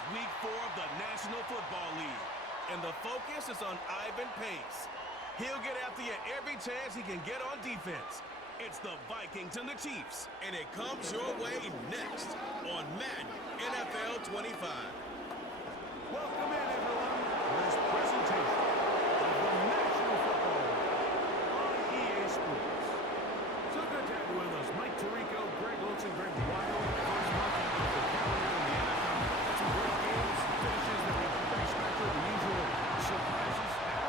It's week 4 of the National Football League, and the focus is on Ivan Pace. He'll get after you every chance he can get on defense. It's the Vikings and the Chiefs, and it comes your way next on Madden NFL 25. Welcome in, everyone, to this presentation of the National Football League on EA Sports. So good to have you with us. Mike Tirico, Greg Olson, Greg Wild, first month of the calendar in the NFL. Some great games, some finishes that we expected, the usual surprises. Now,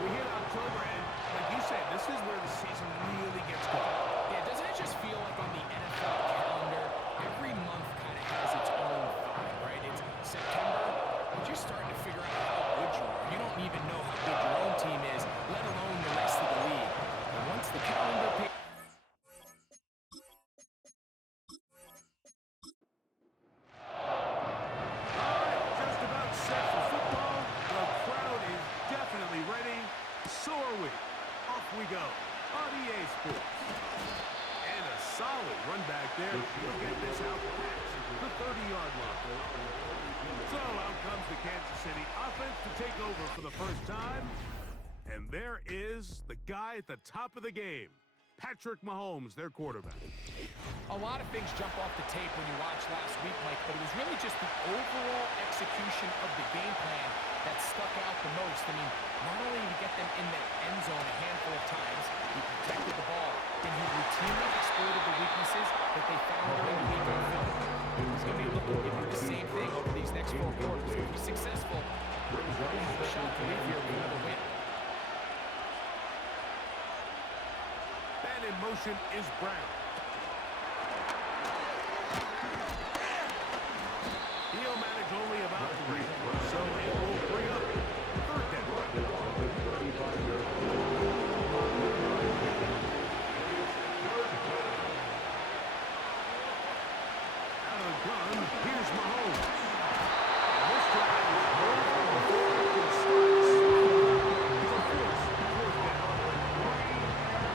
we hit October, and like you said, this is where the season really gets going. Yeah, doesn't it just feel like on the NFL calendar, every month kind of has its own vibe, right? It's September, but you're starting to figure out how good you are. You don't even know how good your own team is, let alone the rest of the league. And once the calendar picks we go on EA Sports. And a solid run back there. He'll get this out past the 30-yard line. So out comes the Kansas City offense to take over for the first time. And there is the guy at the top of the game, Patrick Mahomes, their quarterback. A lot of things jump off the tape when you watch last week, Mike, but it was really just the overall execution of the game plan that stuck out the most. I mean, not only did he get them in the end zone a handful of times, he protected the ball, and he routinely exploited the weaknesses that they found during the week on film. He's going to be looking to give you the same thing over these next 4 quarters. If he's successful, he'll have a shot to leave here with another win. And in motion is Brown. He'll manage only about 3, so it will bring up third down. Out of the gun, here's Mahomes. And this drive is more than the fucking starts. It's a fourth down.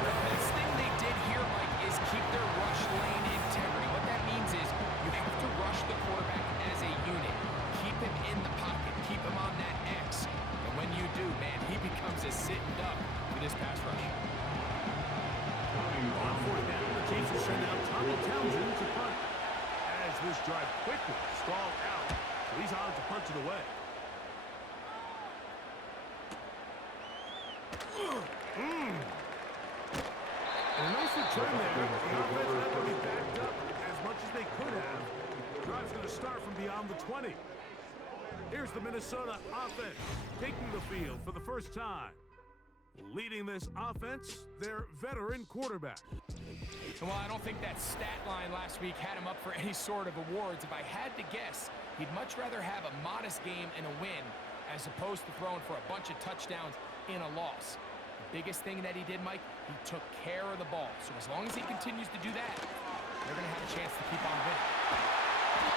The best thing they did here, Mike, is keep their rush lane integrity. What that means is you have to rush the quarterback as a unit. Keep him in the pocket. Keep him on that X. And when you do, man, he becomes a sitting duck for this pass rush. On fourth down, the Chiefs will send out Tommy Townsend to punt. As this drive quickly stalled out, so he's on to punch it away. And a nice return there. The offense not going to be backed up as much as they could have. The drive's going to start from beyond the 20. Here's the Minnesota offense taking the field for the first time. Leading this offense, their veteran quarterback. And while I don't think that stat line last week had him up for any sort of awards, if I had to guess, he'd much rather have a modest game and a win as opposed to throwing for a bunch of touchdowns in a loss. The biggest thing that he did, Mike, he took care of the ball. So as long as he continues to do that, they're going to have a chance to keep on winning.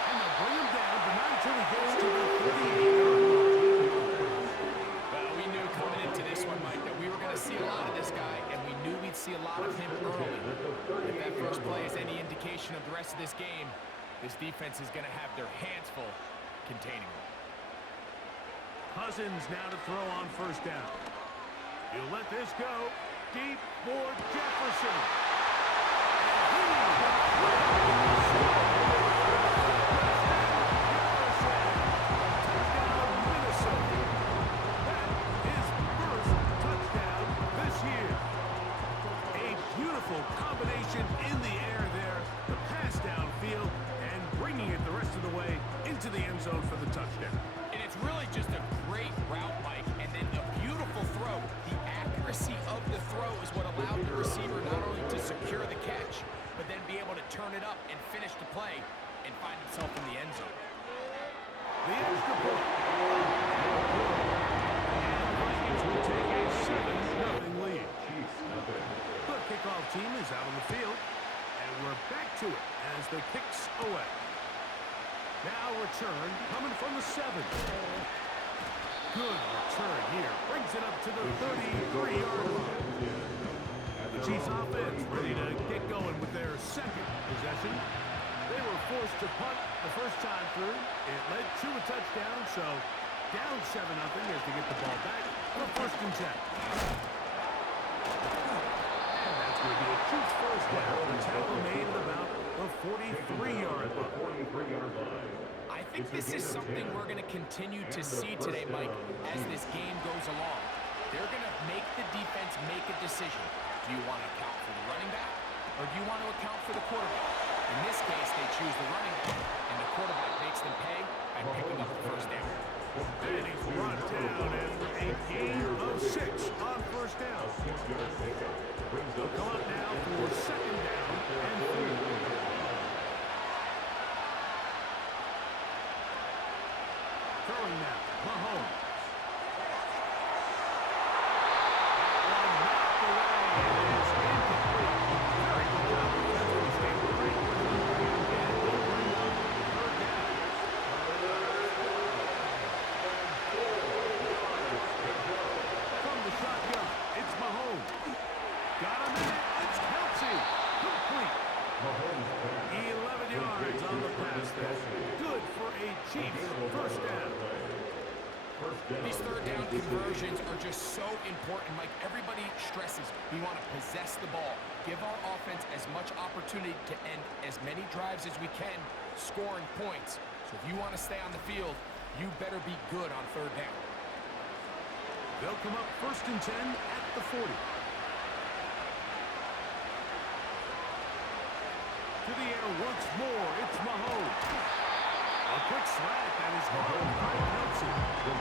And they'll bring him down, but not until he gets to the 38-yard line. Well, we knew coming into this one, Mike, that we were going to see a lot of this guy, and we knew we'd see a lot of him early. If that first play is any indication of the rest of this game, this defense is going to have their hands full containing him. Cousins now to throw on first down. He'll let this go deep for Jefferson. Touchdown, Minnesota. That is first touchdown this year. A beautiful combination in the air there. The pass downfield and bringing it the rest of the way into the end zone for the touchdown. And it's really just a great route, Mike, and then a beautiful throw. The accuracy of the throw is what allowed the receiver not only to secure the catch, but then be able to turn it up and finish the play and find himself in the end zone. The extra point. And the Vikings will take a 7-0 lead. The kickoff team is out on the field, and we're back to it as the kicks away. Now return coming from the 7. Good return here. Brings it up to the 33-yard line. The Chiefs offense ready to get going with their second possession. They They were forced to punt the first time through. It led to a touchdown, so down 7-0 as they get the ball back for first and 10. And that's going to be a Chiefs first down. The tackle made at about the 43-yard line. I think this is something we're going to continue to see today, Mike, as this game goes along. They're going to make the defense make a decision. Do you want to account for the running back, or do you want to account for the quarterback? In this case, they choose the running back, and the quarterback makes them pay by picking up the first down. And he's brought down after a gain of 6 on first down. They'll come up now for second down and 3. Throwing now, Mahomes. These third down conversions are just so important, Mike. Everybody stresses we want to possess the ball, give our offense as much opportunity to end as many drives as we can, scoring points. So if you want to stay on the field, you better be good on third down. They'll come up first and 10 at the 40. To the air once more, it's Mahomes. A quick slant that is caught by Kelsey. The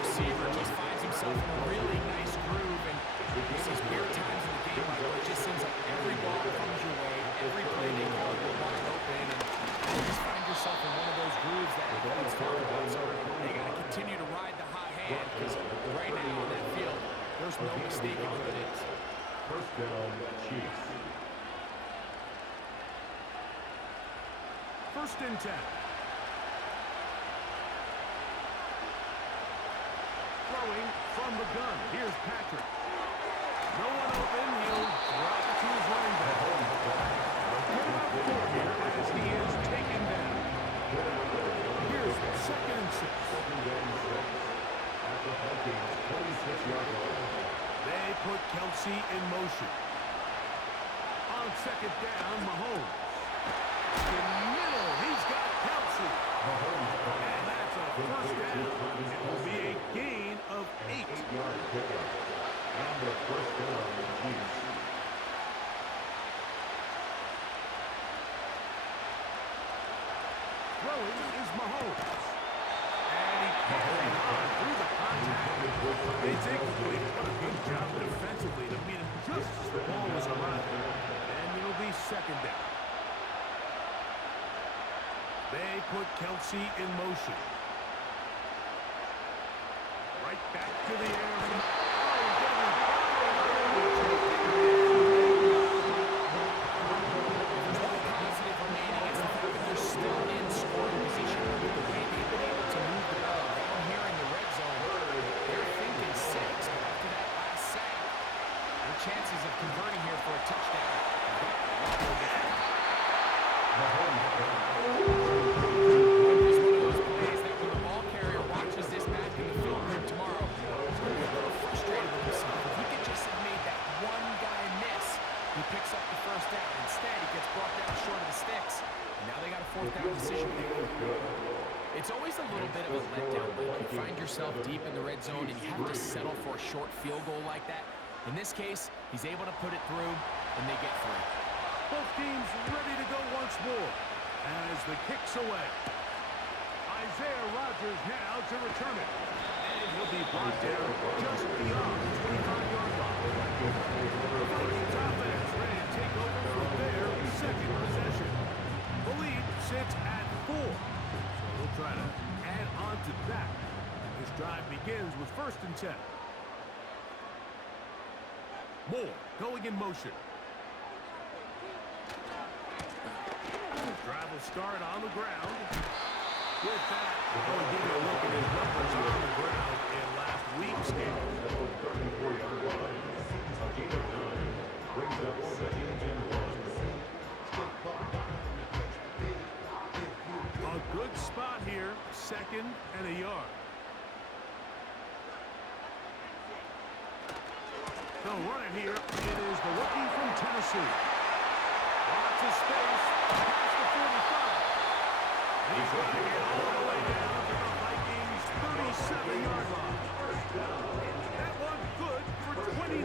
receiver just finds himself in a really nice groove, and there's these weird times in the game where it just seems like every ball comes your way, every play they call you're wide open, and you just find yourself in one of those grooves that it's talk about. So they got to continue to ride the hot hand, because right now in that field, there's no mistaking who it is. First down, Chiefs. First and 10. Throwing from the gun. Here's Patrick. No one open. He'll drop it to his running back. Put him up for here as he is taken down. Here's second and 6. They put Kelsey in motion. On second down, Mahomes. In the middle, he's got Kelsey. And that's a first down. It will be a gain of 8. And the first down, Chiefs. Throwing is Mahomes. And he carries on through the contact. They take the lead. What a good job defensively to meet him just as the ball was arriving. And it'll be second down. They put Kelsey in motion. Right back to the air. Positive remaining is the fact that they're still in scoring position. With the way they've been able to move the ball down here in the red zone, they're thinking 6, but after that last sack, their chances of converting here for a touchdown have got a lot more difficult. It's one of those plays that when the ball carrier watches this back in the film room tomorrow, he's going to be a little frustrated with himself. If he could just have made that one guy miss, he picks up the first down. Instead, he gets brought down short of the sticks. And now they got a fourth down decision maker. It's always a little bit of a letdown, Mike. You find yourself deep in the red zone and you have to settle for a short field goal like that. In this case, he's able to put it through, and they get 3. Both teams ready to go once more as the kick's away. Isaiah Rodgers now to return it. And he'll be brought down just beyond the 25-yard line. The Vikings offense ready to take over from their second possession. The lead sits at 4. So they'll try to add on to that. This drive begins with first and 10. Moore going in motion. Drive will start on the ground. With that, we'll give you a look at his numbers on the ground in last week's game. Good spot here. Second and a yard. They'll run it here. It is the rookie from Tennessee. Lots of space. Past the 45. He's going to get all the way down to the Vikings' 37-yard line. That one good for 29.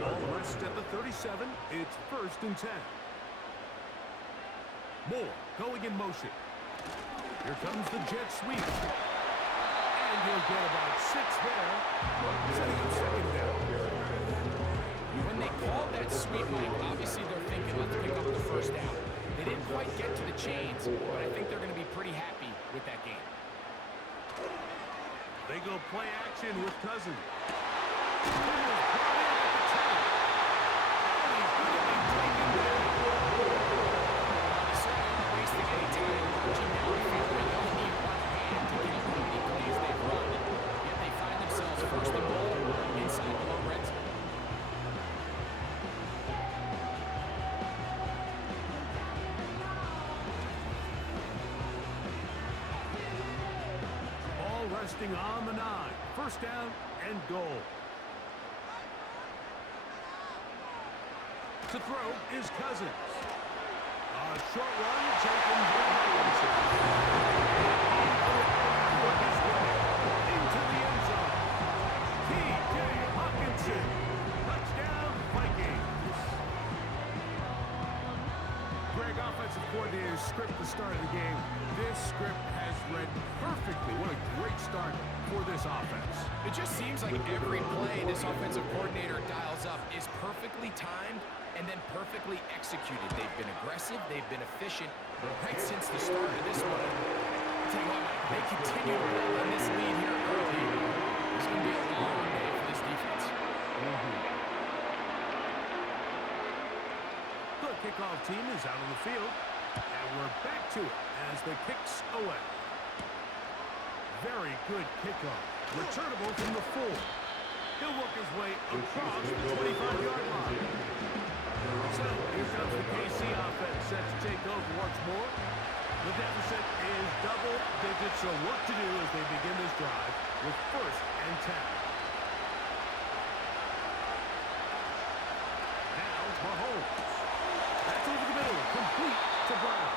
Ball rest at the 37. It's 1st and 10. Moore going in motion. Here comes the jet sweep. And he'll get about 6 there. Setting up second down. When they called that sweep, Mike, obviously they're thinking, let's pick up the first down. They didn't quite get to the chains, but I think they're going to be pretty happy with that game. They go play action with Cousins. He was brought in at the 10. And he's going to be taken down. They certainly aren't wasting any time marching down the field. They only need one hand to count how many plays they've run. Yet they find themselves first and goal inside the low red zone. Resting on the 9. First down and goal. To throw is Cousins. A short one taken by Hawkinson. Into the end zone. T.J. Hawkinson. Touchdown, Vikings. Greg, offensive coordinator's script to start of the game. This script has read perfectly. What a great start for this offense. It just seems like every play this offensive coordinator dials up is perfectly timed and then perfectly executed. They've been aggressive, they've been efficient right since the start of this one. I'll tell you what, Mike, they continue to build on this lead here early. It's going to be a long day for this defense. The kickoff team is out on the field. And we're back to it as the kick's away. Very good kickoff. Returnable from the 4. He'll work his way across the 25-yard line. So here comes the KC offense set to take over once more. The deficit is double digits, so work to do as they begin this drive with 1st and 10. Now Mahomes. That's over the middle, complete to Brown.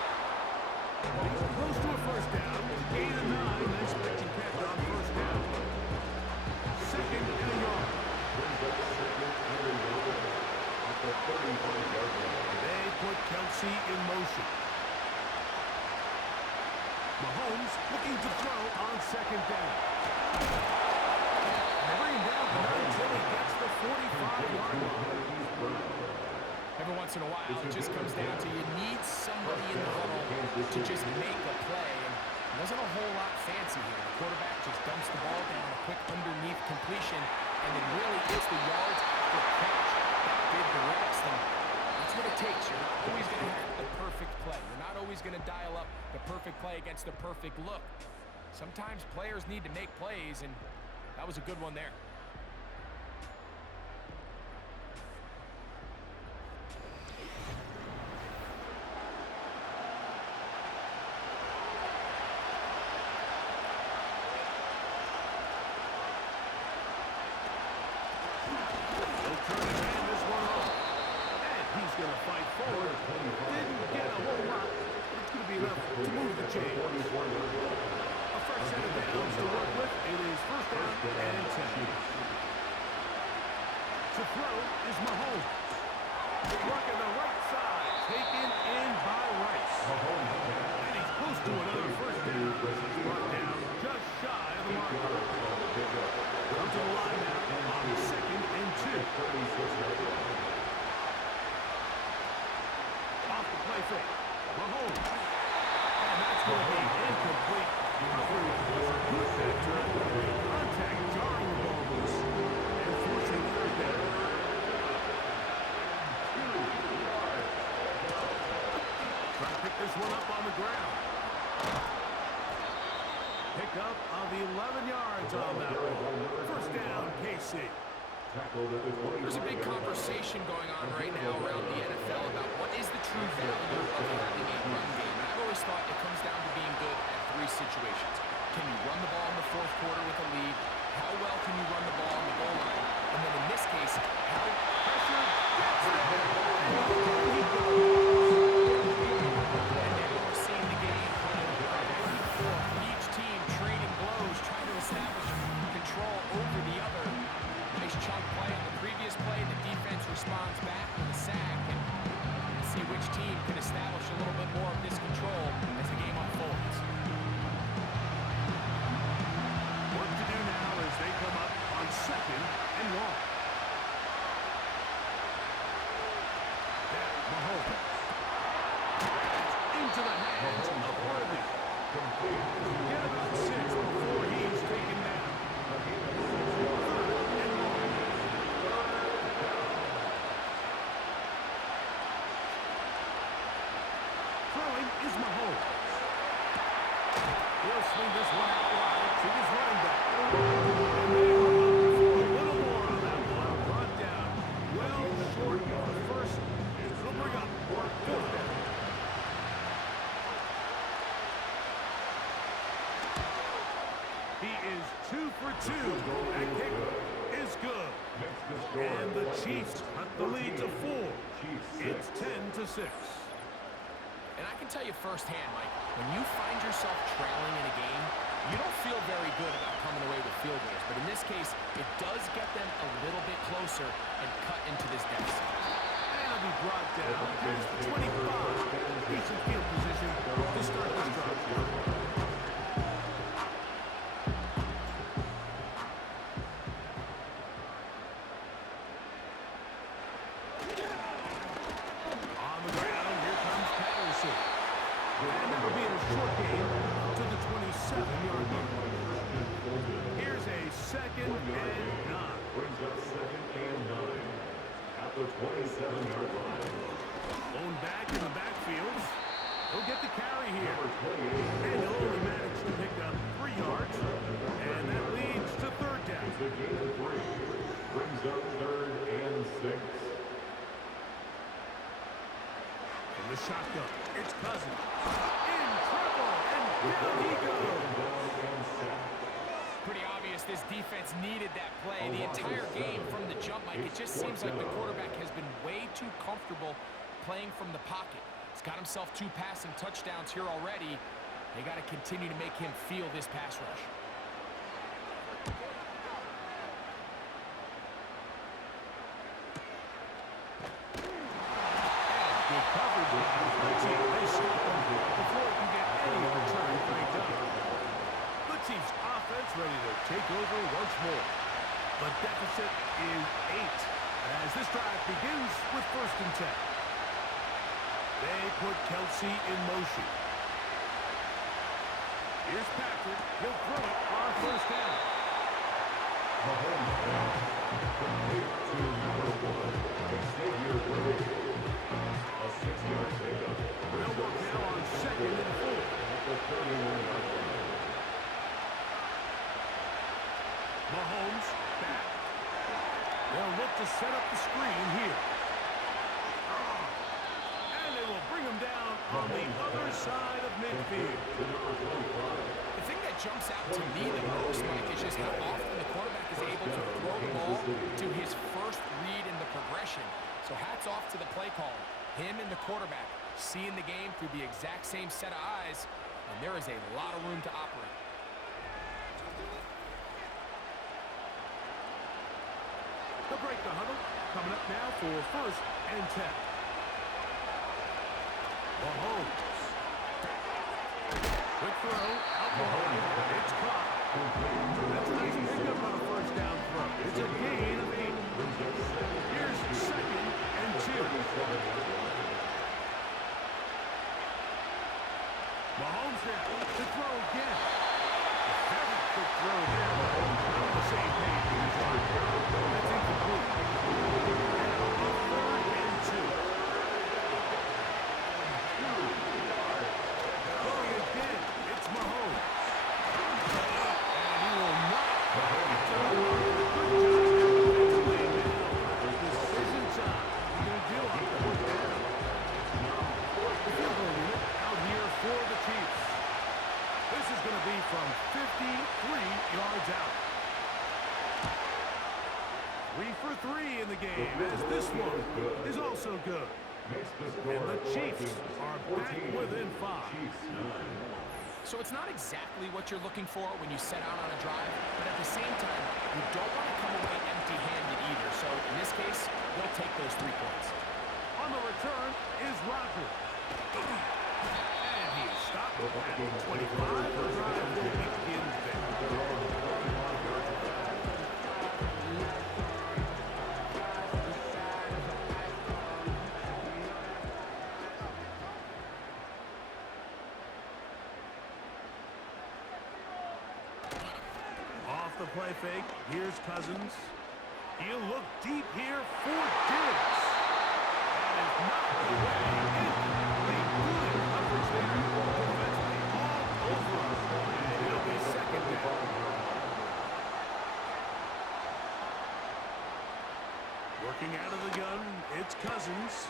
He's close to a first down. Gain of 9. Nice pitch and catch on first down. Second and a yard. They put Kelsey in motion. Mahomes looking to throw on second down. They bring him down until he gets the 45-yard line. Every once in a while, it just comes down to you need somebody in the huddle to just make a play. And it wasn't a whole lot fancy here. The quarterback just dumps the ball down, a quick underneath completion, and then really it's the yards after catch that did the rest. And that's what it takes. You're not always going to have the perfect play. You're not always going to dial up the perfect play against the perfect look. Sometimes players need to make plays, and that was a good one there. Going to fight forward. Didn't get a whole lot. It's going to be enough to move the chains. A fresh set of downs to work with. It is first down and 10. To throw is Mahomes. Working the right side. Taken in by Rice. And he's close to another first down. He's brought down just shy of the marker. Come to the line now on 2nd and 2. Play fake. Mahomes. And that's going to be incomplete. Coverage was good that time. Contact jarring the ball loose and forcing third down. Try to pick this one up on the ground. Pick up of 11 yards on that one. First down, KC. There's a big conversation going on right now around the NFL about what is the true value of having a run game. And I've always thought it comes hands of Worthy. Get about 6 before he's taken down. Third and long. Throwing is Mahomes. He'll swing this one out wide to his running back. And they are looking for a little more on that one. Brought down well short of the first. It'll bring up fourth down. He is 2 for 2. That kick is good. And the Chiefs cut the lead to 4. It's 10-6. And I can tell you firsthand, Mike, when you find yourself trailing in a game, you don't feel very good about coming away with field goals. But in this case, it does get them a little bit closer and cut into this deficit. And he'll be brought down past the 25. Decent field position to start this drive. On the ground, here comes Patterson. And that'll be a short game to the 27-yard line. Here's a 2nd and 9. Brings up 2nd and 9 at the 27-yard line. Lone back in the backfield. He'll get the carry here. And he'll only manage to pick up 3 yards. And that leads to third down. It's a gain of 3. Brings up 3rd and 6. In the shotgun, it's Cousins. In trouble, and down he goes. Pretty obvious this defense needed that play. The entire game from the jump, Mike, it just seems like the quarterback has been way too comfortable playing from the pocket. He's got himself 2 passing touchdowns here already. They got to continue to make him feel this pass rush. Good coverage. They stop him before he can get any return cranked up. The Chiefs offense ready to take over once more. The deficit is 8 as this drive begins with 1st and 10. They put Kelsey in motion. Here's Patrick. He'll throw it on 1st down. Mahomes complete to number 1. Xavier Worthy. A 6-yard pickup. They'll work now on 2nd and 4. At the 31-yard line. Mahomes back. They'll look to set up the screen here. And they will bring him down on the other side of midfield. The thing that jumps out to me the most, Mike, is just how often the quarterback is able to throw the ball to his first read in the progression. So hats off to the play caller. Him and the quarterback seeing the game through the exact same set of eyes, and there is a lot of room to operate. They'll break the huddle. Coming up now for 1st and 10. Mahomes. Quick throw, out wide. It's caught. That's a nice pickup on a 1st down throw. It's a gain of 8. Here's 2nd and 2. Mahomes now to throw again. Very quick throw there. Not on the same page. That's incomplete. Now a 3rd and 2. Going again. It's Mahomes. And he will not. Good job defensively now. Decision time. What are you going to do on 4th down? The field goal unit out here for the Chiefs. This is going to be from 53 yards out. 3 for 3 in the game, as this one is also good. And the Chiefs are back within 5. So it's not exactly what you're looking for when you set out on a drive, but at the same time, you don't want to come away empty-handed either. So in this case, they'll take those 3 points. On the return is Rodgers. And he is stopped at the 25. The drive will begin there. the play fake. Here's Cousins. He'll look deep here for Diggs. That is knocked away. Incomplete. Good coverage there. Defensively all over. And it'll be second down. Working out of the gun, it's Cousins.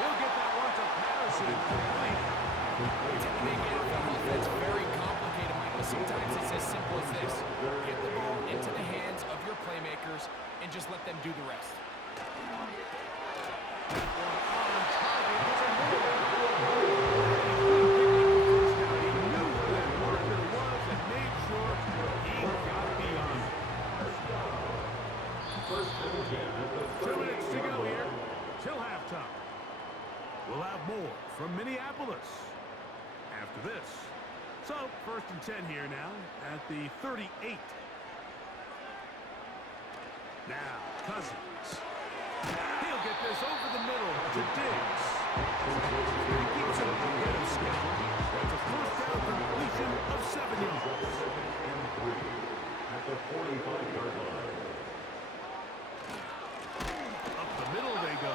He'll get that one to Patterson. Complete. Make NFL offense very complicated, Mike, but sometimes it's as simple as this. Get the ball into the hands of your playmakers and just let them do the rest. That one on target. It's a move. He knew where that marker was and made sure he got beyond it. 2 minutes to go here till halftime. We'll have more from Minneapolis after this. So, 1st and 10 here now at the 38. Now, Cousins. He'll get this over the middle to Diggs. He keeps it ahead of schedule. That's a first down completion of 7 yards. At the 45-yard line. Up the middle they go.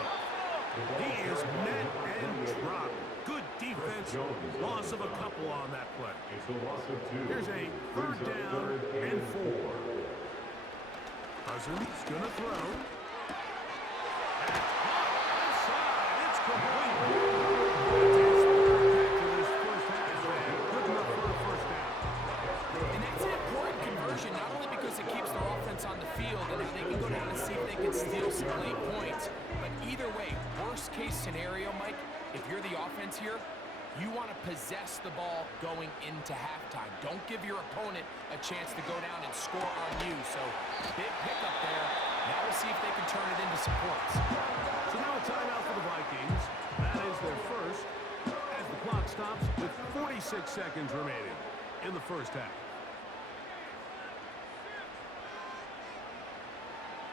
He is met and dropped. Good defense. Loss of a couple on that play. It's a loss of 2. Here's a 3rd down and 4. Cousins gonna throw. That's caught. Inside. It's complete. That's his 3rd catch of this first half. Good enough for a first down. And that's an important conversion, not only because it keeps their offense on the field and if they can go down and see if they can steal some late points, but either way, worst case scenario, Mike, if you're the offense here, you want to possess the ball going into halftime. Don't give your opponent a chance to go down and score on you. So, big pickup there. Now we'll see if they can turn it into some points. So now a timeout for the Vikings. That is their first as the clock stops with 46 seconds remaining in the first half.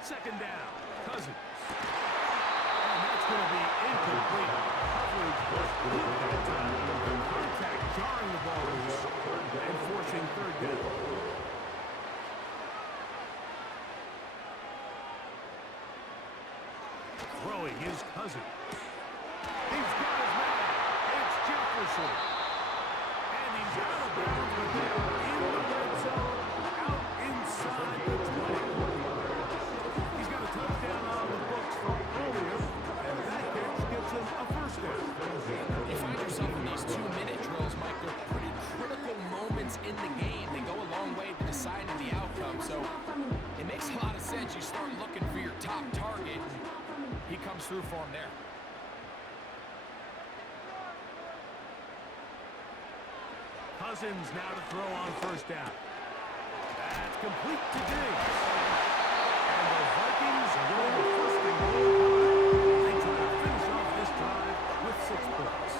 2nd down. Cousins. And that's going to be incomplete. Coverage was good that time. Contact jarring the ball loose and forcing 3rd down. Throwing his Cousins. He's got his man. It's Jefferson. And he's out of bounds, but they're in the red zone, out inside the 20. He's got a touchdown on the books from earlier, and that catch gets him a first down. You find yourself in these 2-minute drills, Mike. They're pretty critical moments in the game. They go a long way to deciding the outcome. So it makes a lot of sense. You start looking for your top target. He comes through for him there. Cousins now to throw on first down. That's complete to Diggs. And the Vikings are going to first and goal. They try to finish off this drive with 6 points.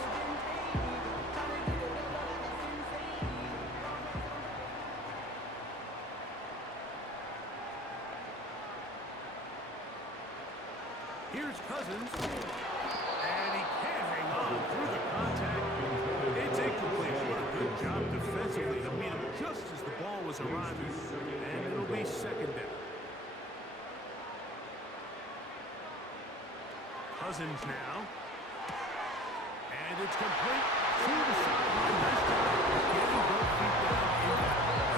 Here's Cousins. And he can't hang on through the contact. It's incomplete. What a good job defensively to meet him just as the ball was arriving. And it'll be 2nd down. Cousins now. And it's complete to the sideline this time. Getting both feet down in bounds.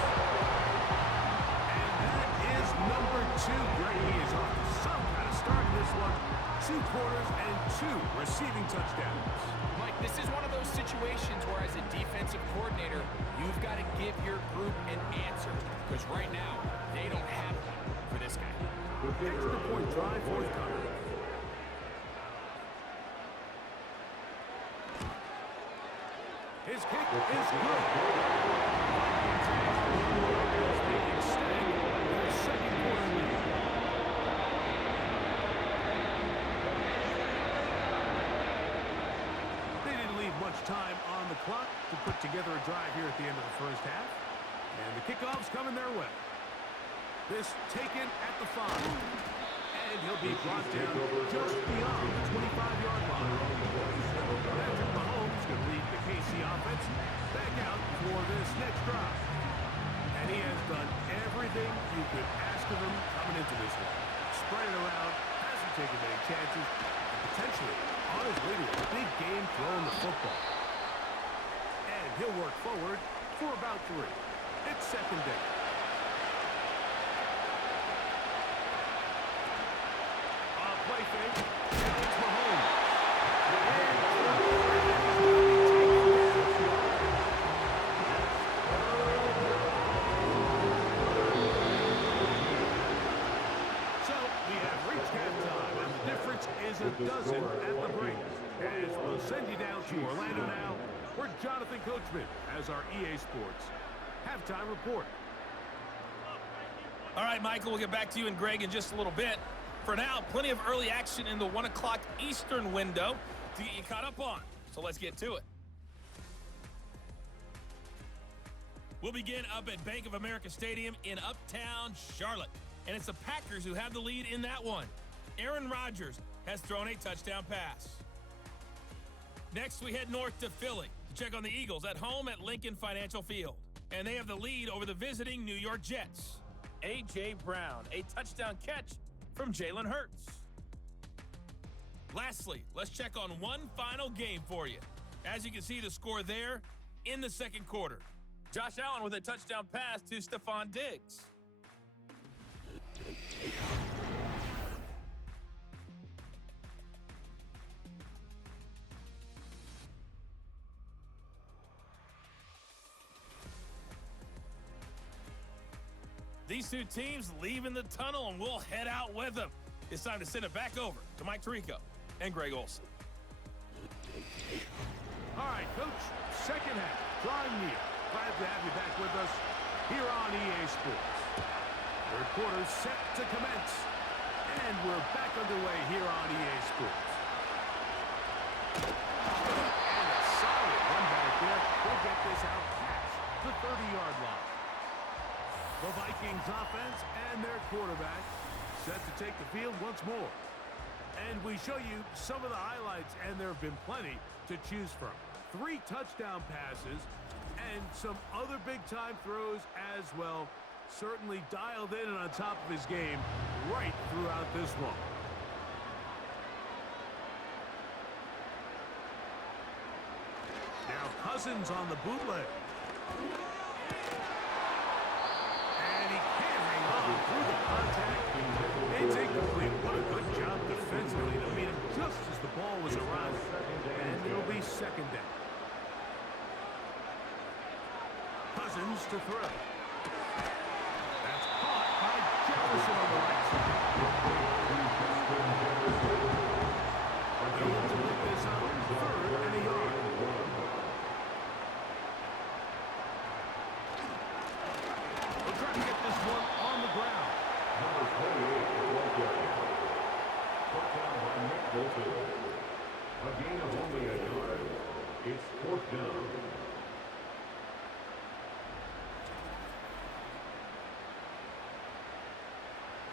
And that is number 2. Greg, he is off to some kind of start in this one. 2 quarters and 2 receiving touchdowns. Mike, this is one of those situations where as a defensive coordinator, you've got to give your group an answer. Because right now, they don't have one for this guy. Extra point drive forthcoming. His kick is good. As they extend their 2nd quarter lead. They didn't leave much time on the clock to put together a drive here at the end of the first half. And the kickoff's coming their way. This taken at the 5. And he'll be brought down just beyond the 25-yard line. Patrick Mahomes going to lead the KC offense back out for this next drive. And He has done everything you could ask of him coming into this one. Spread it around, hasn't taken many chances, and potentially on his way to a big game throwing the football. And he'll work forward for about 3. It's second down. Play fake. Now it's Mahomes. So we have reached halftime, and the difference is a dozen at the break. As we'll send you down to Orlando now, where Jonathan Coachman has our EA Sports halftime report. All right, Michael, we'll get back to you and Greg in just a little bit. For now, plenty of early action in the 1 o'clock Eastern window to get you caught up on. So let's get to it. We'll begin up at Bank of America Stadium in Uptown Charlotte. And it's the Packers who have the lead in that one. Aaron Rodgers has thrown a touchdown pass. Next, we head north to Philly to check on the Eagles at home at Lincoln Financial Field. And they have the lead over the visiting New York Jets. A.J. Brown, a touchdown catch from Jalen Hurts. Lastly, let's check on one final game for you. As you can see the score there in the second quarter. Josh Allen with a touchdown pass to Stephon Diggs. These two teams leaving the tunnel, and we'll head out with them. It's time to send it back over to Mike Tirico and Greg Olsen. All right, Coach, second half, drawing near. Glad to have you back with us here on EA Sports. Third quarter set to commence, and we're back underway here on EA Sports. And a solid run back there. We'll get this out past the 30-yard line. The Vikings offense and their quarterback set to take the field once more. And we show you some of the highlights, and there have been plenty to choose from. 3 touchdown passes and some other big-time throws as well. Certainly dialed in and on top of his game right throughout this one. Now Cousins on the bootleg. Through the contact, it's incomplete. What a good job defensively to meet him just as the ball was arriving. And it'll be second down. Cousins to throw. That's caught by Jefferson on the right side. Able to pick this up, 3rd and a yard. We'll try to get this one on the ground. Number 28, Walker. Put down by Nick Bolton. A gain of only a yard. It's 4th down.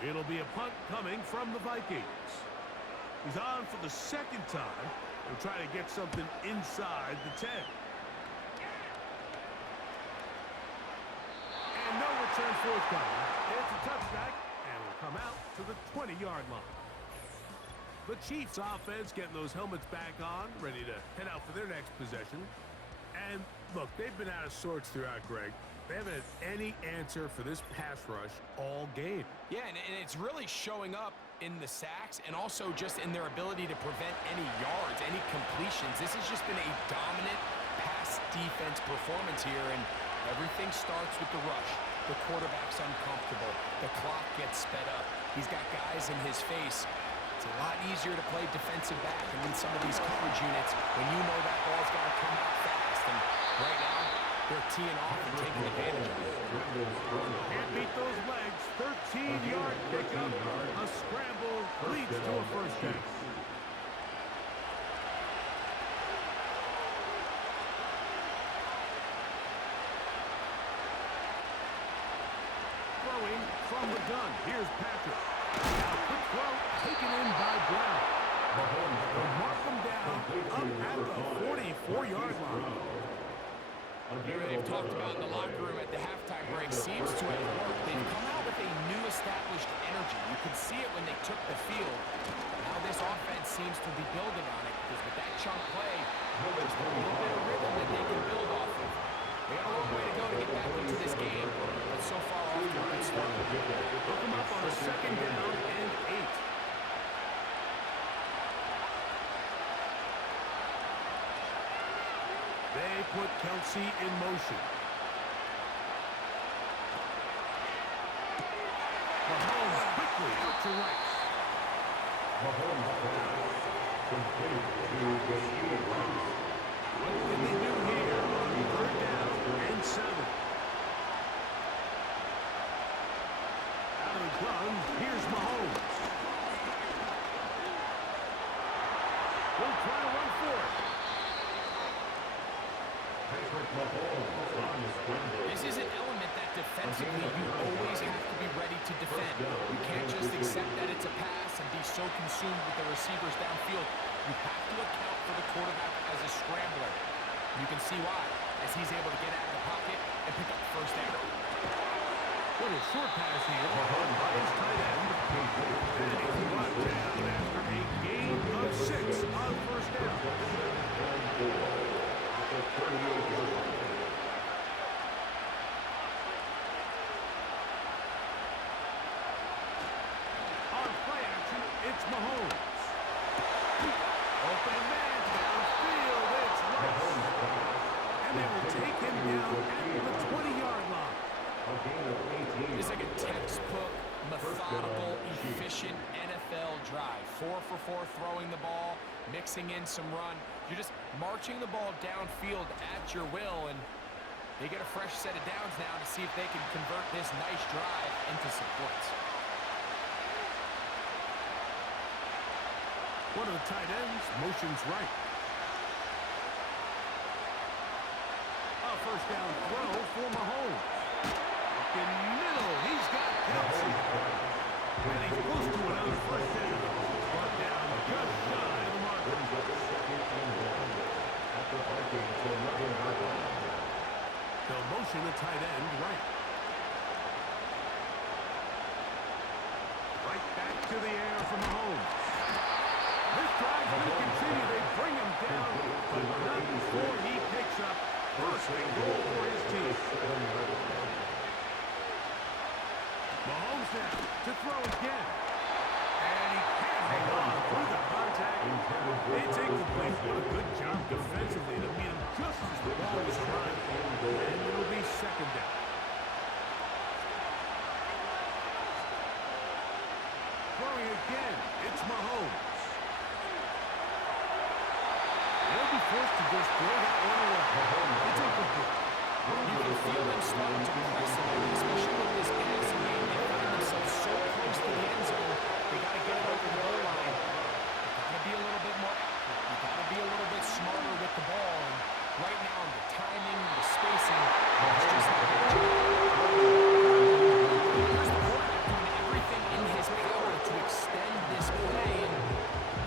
It'll be a punt coming from the Vikings. He's on for the second time. He'll try to get something inside the 10. And no return forthcoming. It's a touchback, and will come out to the 20-yard line. The Chiefs offense getting those helmets back on, ready to head out for their next possession. And look, they've been out of sorts throughout, Greg. They haven't had any answer for this pass rush all game. Yeah, and it's really showing up in the sacks and also just in their ability to prevent any yards, any completions. This has just been a dominant pass defense performance here, and everything starts with the rush. The quarterback's uncomfortable. The clock gets sped up. He's got guys in his face. It's a lot easier to play defensive back and in some of these coverage units when you know that ball's got to come out fast. And right now, they're teeing off and taking advantage of it. Can't beat those legs. 13-yard pickup. A scramble leads to a first down. Throwing from the gun. Here's Patrick. Now quick throw taken in by Brown. They'll mark him down up at the 44-yard line. They've talked about in the locker room at the halftime break seems to have worked. They've come out with a new established energy. You could see it when they took the field. Now this offense seems to be building on it because with that chunk play, just a little bit of rhythm that they can build off of. They got a long way to go to get back into this game, but so far off to a good start. Hook them up on a 2nd down and 8. They put Kelsey in motion. Mahomes quickly out to Rice. Mahomes complete to Rasheed Rice. What can they do here on 3rd down and 7? Out of the gun, here's Mahomes. We'll try to run for it. Patrick Mahomes on the scramble. This is an element that defensively you always have to be ready to defend. You can't just accept that it's a pass and be so consumed with the receivers downfield. You have to account for the quarterback as a scrambler. You can see why, as he's able to get out of the pocket and pick up the 1st down. Little short pass here by his tight end. And he's brought down after a gain of 6 on 1st down. On play action, it's Mahomes. Open man downfield, it's Rice. And they will take him down at the 20-yard line. It's like a textbook, methodical, efficient NFL drive. 4 for 4 throwing the ball, mixing in some run. You're just marching the ball downfield at your will, and they get a fresh set of downs now to see if they can convert this nice drive into supports. One of the tight ends motions right. A 1st down throw for Mahomes. Up in middle, he's got Kelsey. And he's close to another 1st down. Brought down just shy of the marker. They'll motion the tight end right. Right back to the air for Mahomes. This drive will continue. They bring him down, but not before he picks up 1st and goal for his team. Mahomes now to throw again. And he can't hang on through the contact. It's incomplete. What a good job defensively to meet him just as the ball was arriving. And it'll be 2nd down. Throwing again. It's Mahomes. They'll be forced to just throw that one away. It's incomplete. You can feel them starting to press a little, especially with this passing game. They find themselves so close to the end zone. They got to get it over the goal line. They got to be a little bit more accurate. You got to be a little bit smarter with the ball. And right now, the timing, the spacing, it's just not their job. Here's the quarterback doing everything in his power to extend this play, and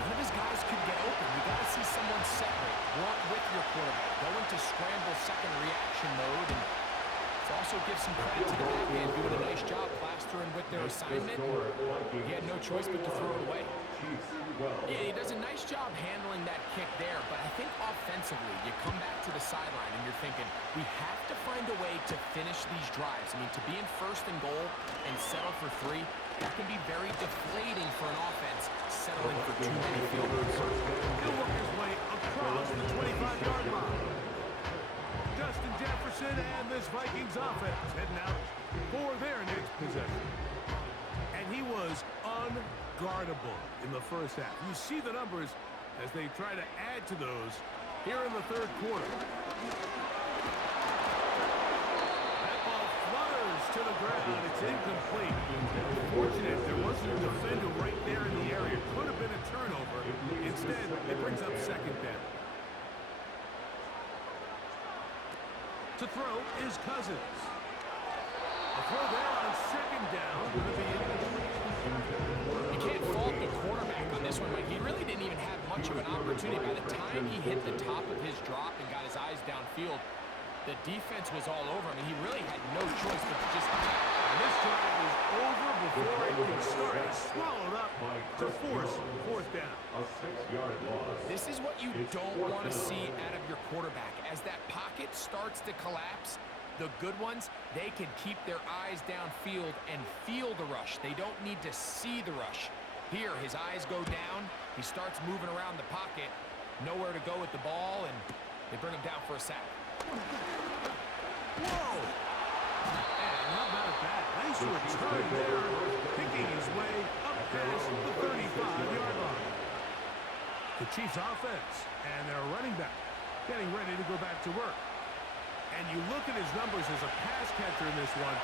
none of his guys could get open. You got to see someone separate, work with your quarterback, go into scramble second reaction mode, and also give some credit to the back end, doing a nice job plastering with their assignment. He had no choice but to throw it away. Yeah, he does a nice job handling that kick there, but I think offensively, you come back to the sideline and you're thinking, we have to find a way to finish these drives. I mean, to be in 1st and goal and settle for 3, that can be very deflating for an offense, settling for too many field goals. He'll work his way across the 25-yard line. Justin Jefferson and this Vikings offense heading out for their next possession. And he was unguardable in the 1st half. You see the numbers as they try to add to those here in the 3rd quarter. That ball flutters to the ground. It's incomplete. Fortunate there wasn't a defender right there in the area. Could have been a turnover. Instead, it brings up 2nd down. To throw is Cousins. A throw there on 2nd down. Going to be incomplete. You can't fault the quarterback on this one, Mike. He really didn't even have much of an opportunity. By the time he hit the top of his drop and got his eyes downfield, The defense was all over him, and he really had no choice but to just attack. And this drive is over before it can start. He's swallowed up to force fourth down. A 6-yard loss. This is what you don't want to see out of your quarterback. As that pocket starts to collapse, the good ones, they can keep their eyes downfield and feel the rush. They don't need to see the rush. Here, his eyes go down. He starts moving around the pocket. Nowhere to go with the ball, and they bring him down for a sack. Whoa! And how about that? Nice return there, picking his way up past the 35-yard line. The Chiefs offense and their running back getting ready to go back to work. And you look at his numbers as a pass catcher in this one.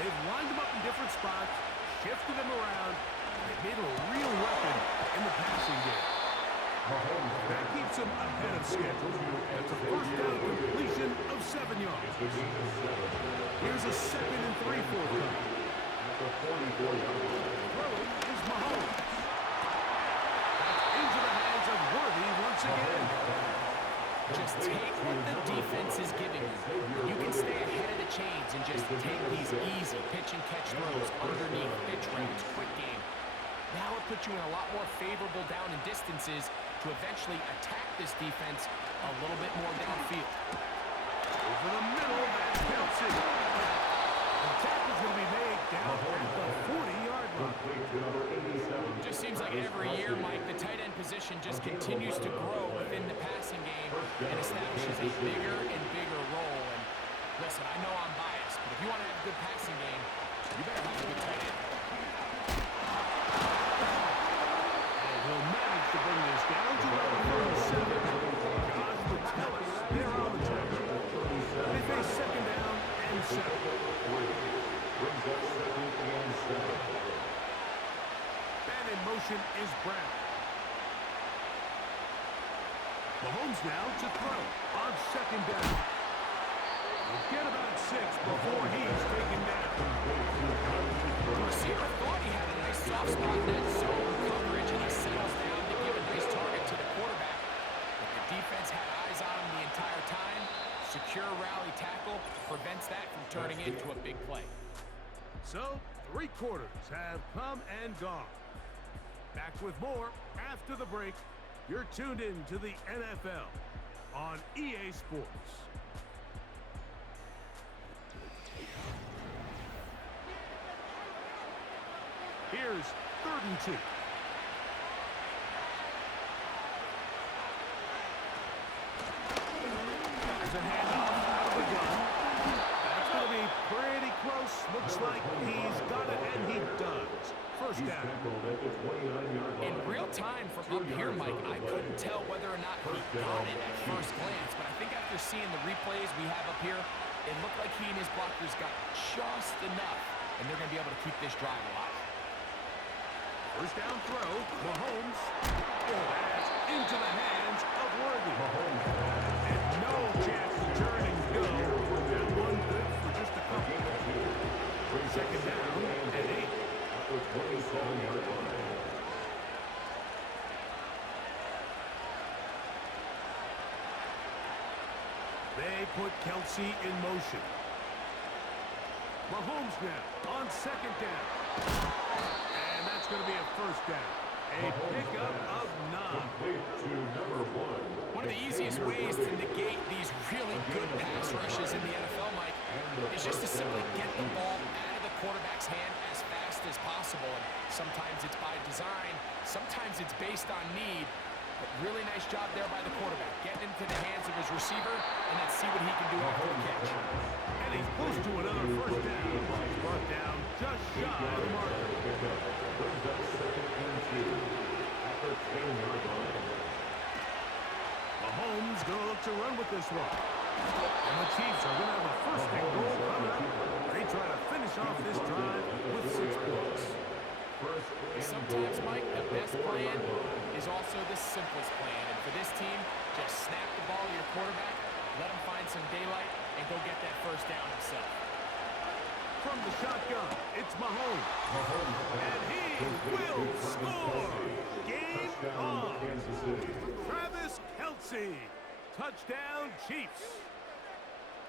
They've lined him up in different spots, shifted him around, and they've made him a real weapon in the passing game. That keeps him ahead of schedule. That's a first down completion of 7 yards. Here's a 2nd and 3 for him. Throwing is Mahomes. That's into the hands of Worthy once again. Just take what the defense is giving you. You can stay ahead of the chains and just take these easy pitch and catch throws underneath pitch routes, quick game. Now it puts you in a lot more favorable down and distances to eventually attack this defense a little bit more downfield. Over the middle, that's Kelsey. The tackle's going to be made down at the 40-yard line. Just seems like every year, Mike, the tight end position just continues to grow within the passing game and establishes a bigger and bigger role. And listen, I know I'm biased, but if you want to have a good passing game, you better have a good tight end. He'll manage to bring this down to about 37. Josh would tell us they're on the track. They face 2nd down and 7. Brings up 2nd and 7. Man in motion is Brown. Mahomes now to throw on 2nd down. He'll get about 6 before he's taken down. The receiver thought he had a nice soft spot in that zone coverage, and he settles down to give a nice target to the quarterback. But the defense had eyes on him the entire time. Secure rally tackle prevents that from turning into a big play. So, 3 quarters have come and gone. Back with more after the break. You're tuned in to the NFL on EA Sports. Here's 3rd and 2. There's a handoff out of the gun. That's going to be pretty close. Looks like he's got it, and he does. First down. In real time from up here, Mike, I couldn't tell whether or not he got it at first glance, but I think after seeing the replays we have up here, it looked like he and his blockers got just enough, and they're going to be able to keep this drive alive. First down throw, Mahomes. Oh, that's into the hands of Worthy. And no chance to turn and go. That one good for just a couple. 2nd down and 8. They put Kelsey in motion. Mahomes now on 2nd down. And that's going to be a first down. A pickup of 9. One of the easiest ways to negate these really good pass rushes in the NFL, Mike, is just to simply get the ball out of the quarterback's hand as fast as possible. And sometimes it's by design, sometimes it's based on need. But really nice job there by the quarterback, getting into the hands of his receiver, and let's see what he can do after the catch. And he's close to another first down. He's brought down just shy of the marker. Mahomes going to look to run with this one. And the Chiefs are going to have a first and goal coming up. They try to finish off this drive with 6 points. Sometimes, Mike, the best plan is also the simplest plan. And for this team, just snap the ball to your quarterback, let him find some daylight, and go get that first down himself. From the shotgun, it's Mahomes. And he will score. Game on. Travis Kelce. Touchdown, Chiefs.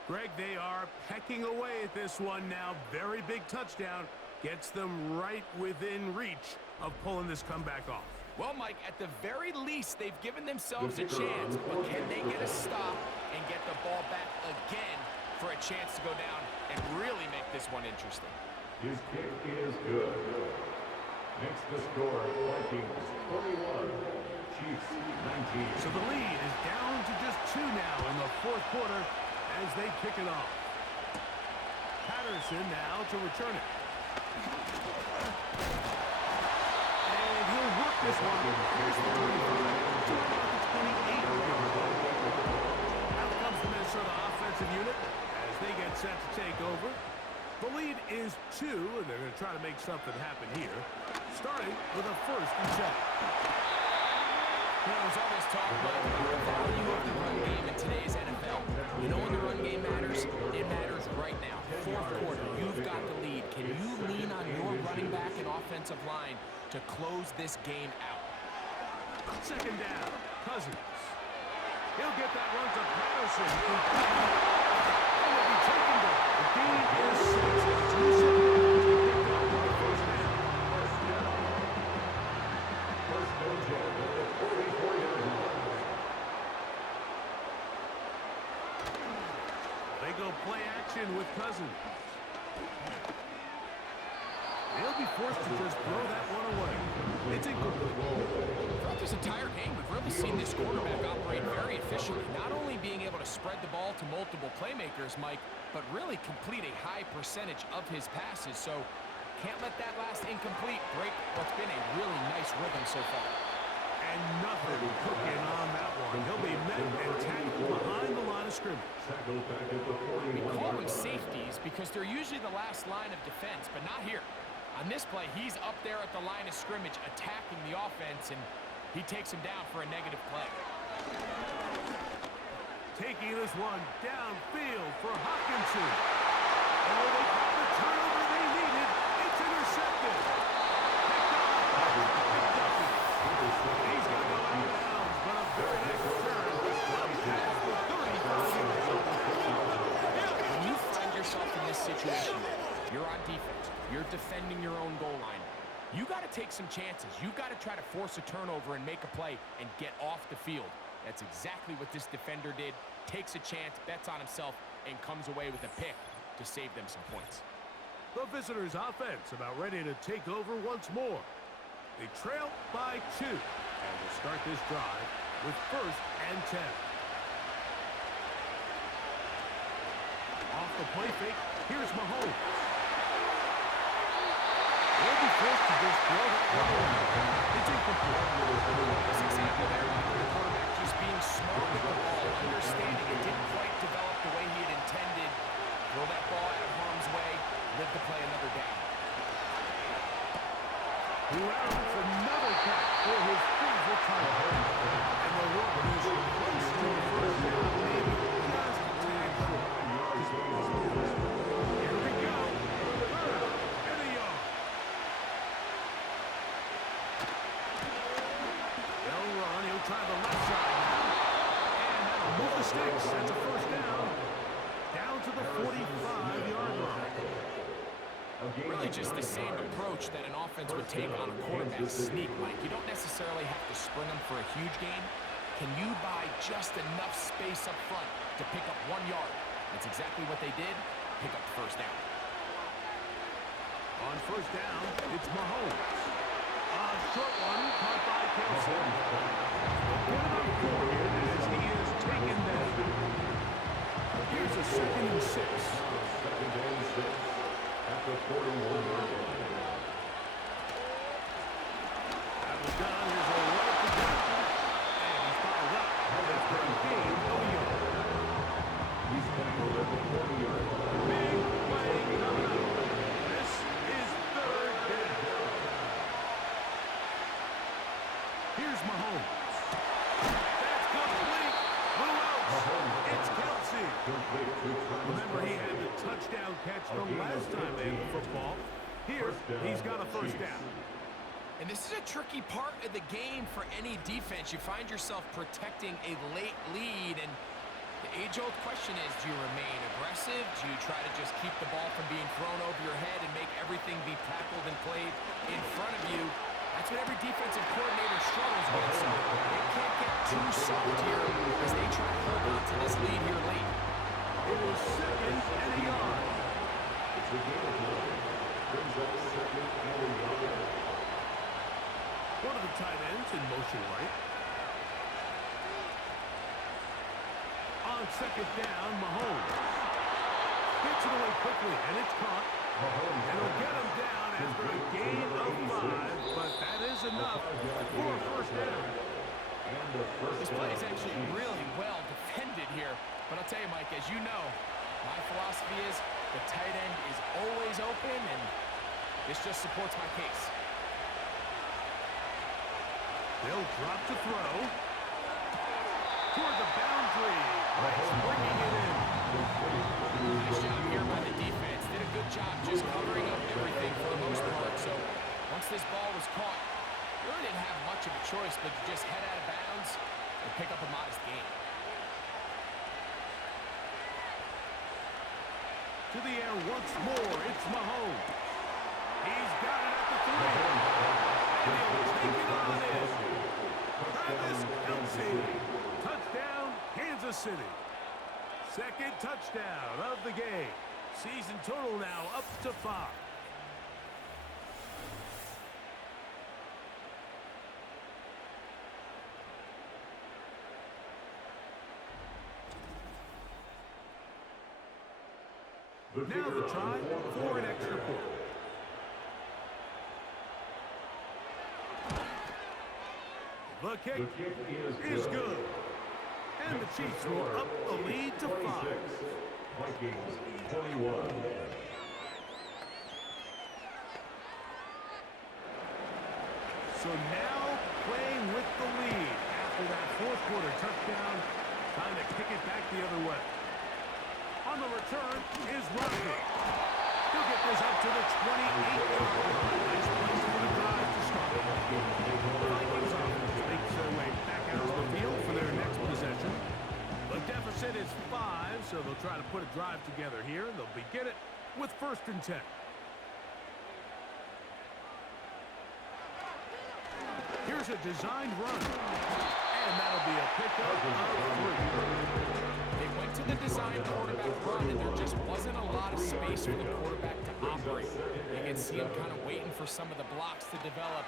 Greg, they are pecking away at this one now. Very big touchdown. Gets them right within reach of pulling this comeback off. Well, Mike, at the very least, they've given themselves a chance, but can they get a stop and get the ball back again for a chance to go down and really make this one interesting? His kick is good. Next to score, Vikings 21, Chiefs 19. So the lead is down to just 2 now in the fourth quarter as they kick it off. Patterson now to return it. And he'll work this one. Here's the 25 to about the 28-yard line. Out comes the Minnesota offensive unit as they get set to take over. The lead is 2, and they're going to try to make something happen here, starting with a 1st and 10. You know, there's always talk about the value of the run game in today's NFL. You know when the run game matters? It matters right now. Fourth quarter, you've got the lead. Can you lean on your running back and offensive line to close this game out? 2nd down, Cousins. He'll get that run to Patterson. And will be taken down. The gain is 6. It's Houston to pick up on the 1st down. First and 10 at the 44-yard line. They go play action with Cousins. They'll be forced to just throw that one away. It's incomplete. Throughout this entire game, we've really seen this quarterback operate very efficiently, not only being able to spread the ball to multiple playmakers, Mike, but really complete a high percentage of his passes. So can't let that last incomplete break what's been a really nice rhythm so far. And nothing cooking on that one. He'll be met and tackled behind the line of scrimmage. Tackled back at the We call 41-yard them line. safeties because they're usually the last line of defense, but not here. On this play, he's up there at the line of scrimmage attacking the offense, and he takes him down for a negative play. Taking this one downfield for Hopkinson. Oh, they got the turnover they needed. It's intercepted. Picked up by McDuffie. He's going to go out of bounds, but a very nice return. Right past the 35-yard line. When you find yourself in this situation, you're on defense. You're defending your own goal line. You got to take some chances. You got to try to force a turnover and make a play and get off the field. That's exactly what this defender did. Takes a chance, bets on himself, and comes away with a pick to save them some points. The visitors' offense about ready to take over once more. They trail by 2, and will start this drive with 1st and 10. Off the play fake, here's Mahomes. They'll be forced to just throw that one away. It's incomplete. This example there, the quarterback just being smart with the ball, understanding it didn't quite develop the way he had intended. Throw that ball out of harm's way, live to play another down. Rounds another catch for his favorite tight end. And the run is close to the 1st down, maybe just a tad short. Here we go. 3rd and a yard. They'll run. He'll try the left side now. And that'll move the sticks. That's a 1st down. Down to the 45-yard line. Really just the same approach that an offense would take on a quarterback sneak, Mike. You don't necessarily have to spring them for a huge gain. Can you buy just enough space up front to pick up 1 yard? That's exactly what they did. Pick up the 1st down. On 1st down, it's Mahomes. A short one caught by Kelsey. They'll get it on 4 here as he is taken down. Here's a 2nd and 6. 2nd and 6 at the 41-yard line. That was done. Here's a right to Johnson. And he's fouled up. After a gain of a yard. He's tackled at the 40-yard line. Big play coming up. This is 3rd down. Here's Mahomes. That's complete. Who else? It's Kelsey. Remember, he had the touchdown catch the last time they had the football. Here, he's got a 1st down. And this is a tricky part of the game for any defense. You find yourself protecting a late lead, and age-old question is, do you remain aggressive? Do you try to just keep the ball from being thrown over your head and make everything be tackled and played in front of you? That's what every defensive coordinator struggles with, so they can't get too soft here as they try to hold on to this lead here late. It is second and a yard. It's a game of nine. Brings up second and a yard. One of the tight ends in motion right. On second down, Mahomes. Gets it away quickly, and it's caught. And he'll get him down after a gain of 5, but that is enough for a first down. This play is actually really well defended here. But I'll tell you, Mike, as you know, my philosophy is the tight end is always open, and this just supports my case. They'll drop to throw. Toward the boundary. Rice bringing it in. Nice job here by the defense. Did a good job just covering up everything for the most part. So once this ball was caught, really didn't have much of a choice but to just head out of bounds and pick up a modest gain. To the air once more. It's Mahomes. He's got it at the 3. And he'll take it on in. Travis Kelce. Touchdown, Kansas City. Second touchdown of the game. Season total now up to 5. Now the try for an extra point. The kick is good. And the Chiefs will up the lead to 5. Vikings 21. So now playing with the lead after that fourth quarter touchdown. Time to kick it back the other way. On the return is Rodney. He'll get this up to the 28-yard line. Nice place for the drive to start. The Vikings offense makes their way back out to the field for their next possession. The deficit is 5, so they'll try to put a drive together here. They'll begin it with 1st and 10. Here's a designed run. And that'll be a pickup of 3. They went to the design quarterback run, and there just wasn't a lot of space for the quarterback to operate. You can see him kind of waiting for some of the blocks to develop.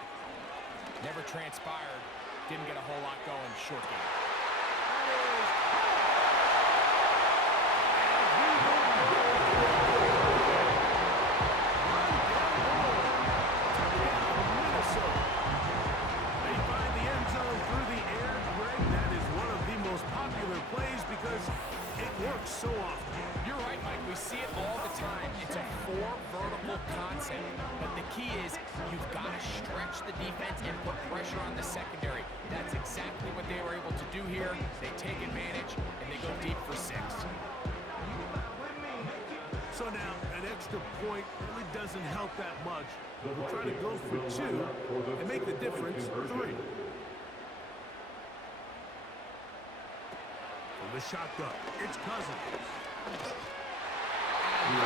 Never transpired. Didn't get a whole lot going. Short game. They find the end zone through the air, Greg. That is one of the most popular plays because it works so often. You're right, Mike. We see it all the time. It's a 4 vertical concept. But the key is you've got to stretch the defense and put pressure on the secondary. That's exactly what they were able to do here. They take advantage, and they go deep for 6. So now an extra point really doesn't help that much. We'll try to go for 2 and make the difference 3. From the shotgun, it's Cousins. And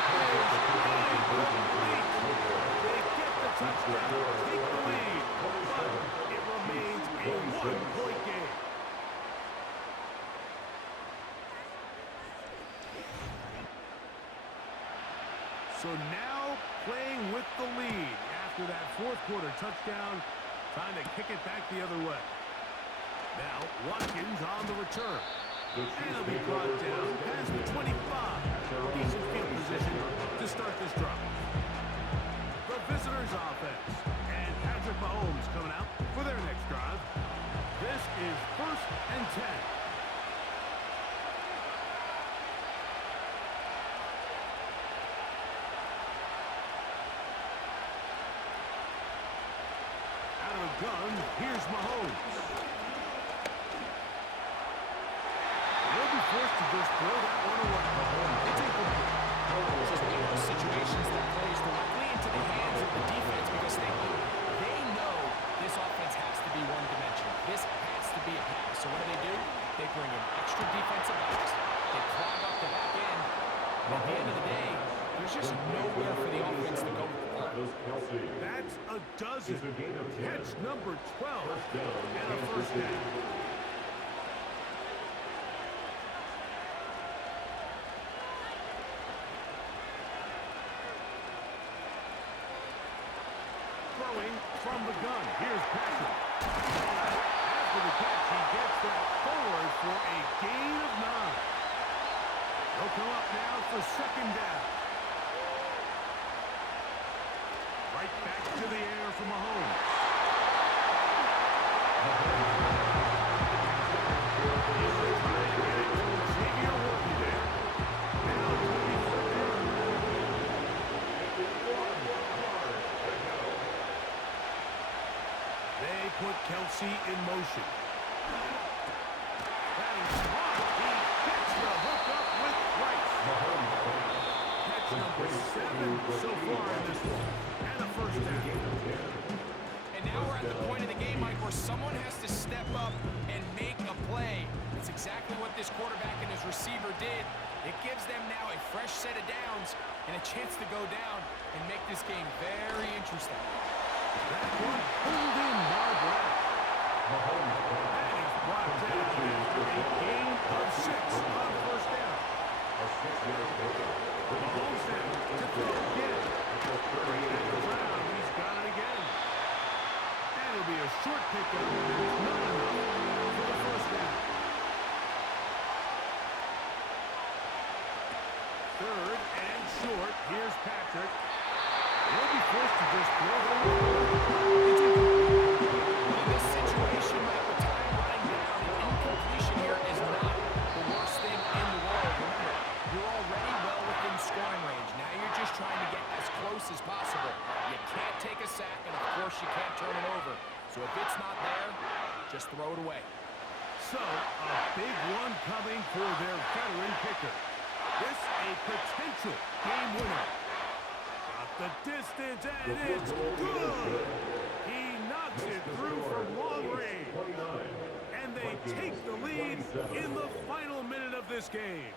they get the touchdown, take the lead, but it remains a 1-point game. So now playing with the lead after that fourth quarter touchdown. Time to kick it back the other way. Now Watkins on the return. And he'll be brought down past the 25. Decent field position to start this drive. The visitors' offense. And Patrick Mahomes coming out for their next drive. This is 1st and 10. Gun, here's Mahomes. They'll be forced to just throw that one away. It's incomplete. This is one of those situations that plays directly into the hands of the defense because they know this offense has to be one-dimensional. This has to be a pass. So what do? They bring in extra defensive backs. They end of the day, there's just nowhere for the offense to go with the ball. That's a dozen. It's a gain of 10. Catch number 12. First down, And a first down. Throwing from the gun. Here's Patrick. After the catch, he gets that forward for a gain of 9. They'll come up now for second down. Right back to the air for Mahomes. He's trying to get it to Xavier Worthy there. Now 23rd down. They put Kelsey in motion. That is smart. He gets the hook up with Rice. Catch number 7 so far in this one. And a first down. And now we're at the point of the game, Mike, where someone has to step up and make a play. It's exactly what this quarterback and his receiver did. It gives them now a fresh set of downs and a chance to go down and make this game very interesting. That one pulled in by Brown. And he's brought down after a gain of 6 on first down. Mahomes now to throw again. And Brown, he's got it again. And it'll be a short pickup. It's not enough for the first down. Third and short. Here's Patrick. He'll be forced to just throw the ball. It's incomplete. In this situation, Mike, with time running down, an incompletion here is not the worst thing in the world. Remember, you're already well within scoring range. Now you're just trying to get as close as possible. You can't take a sack, and of course you can't turn it over. So if it's not there, just throw it away. So, a big one coming for their veteran kicker. This a potential game winner. Got the distance, and it's good. He knocks it through from long range. And they take the lead in the final minute of this game.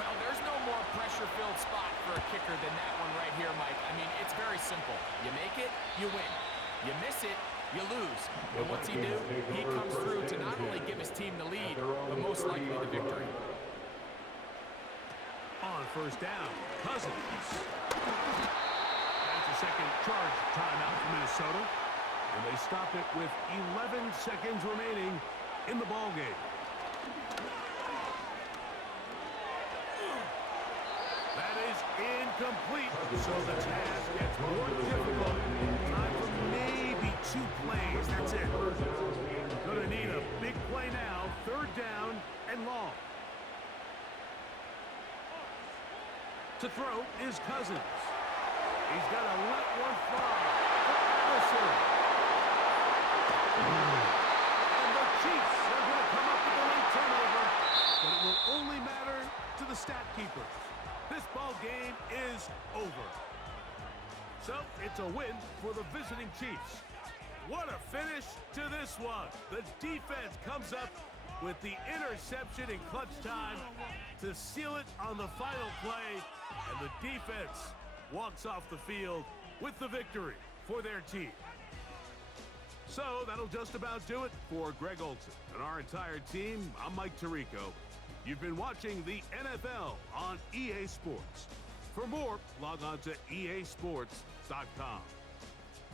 Well, there's no more pressure-filled spot for a kicker than that one right here, Mike. I mean, it's very simple. You make it, you win. You miss it, you lose. And what's he do? He comes through to not only give his team the lead, but most likely the victory. On first down, Cousins. That's a second charge timeout for Minnesota. And they stop it with 11 seconds remaining in the ballgame. That is incomplete, so the task gets more difficult. Time for maybe 2 plays. That's it. Gonna need a big play now. Third down and long. To throw is Cousins. He's got to let one fly for Allison. And the Chiefs are going to come up with a late turnover, but it will only matter to the stat keepers. This ball game is over. So it's a win for the visiting Chiefs. What a finish to this one. The defense comes up with the interception in clutch time to seal it on the final play, and the defense walks off the field with the victory for their team. So that'll just about do it for Greg Olson and our entire team. I'm Mike Tirico. You've been watching the NFL on EA Sports. For more, log on to easports.com.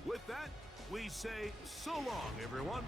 With that, we say so long, everyone.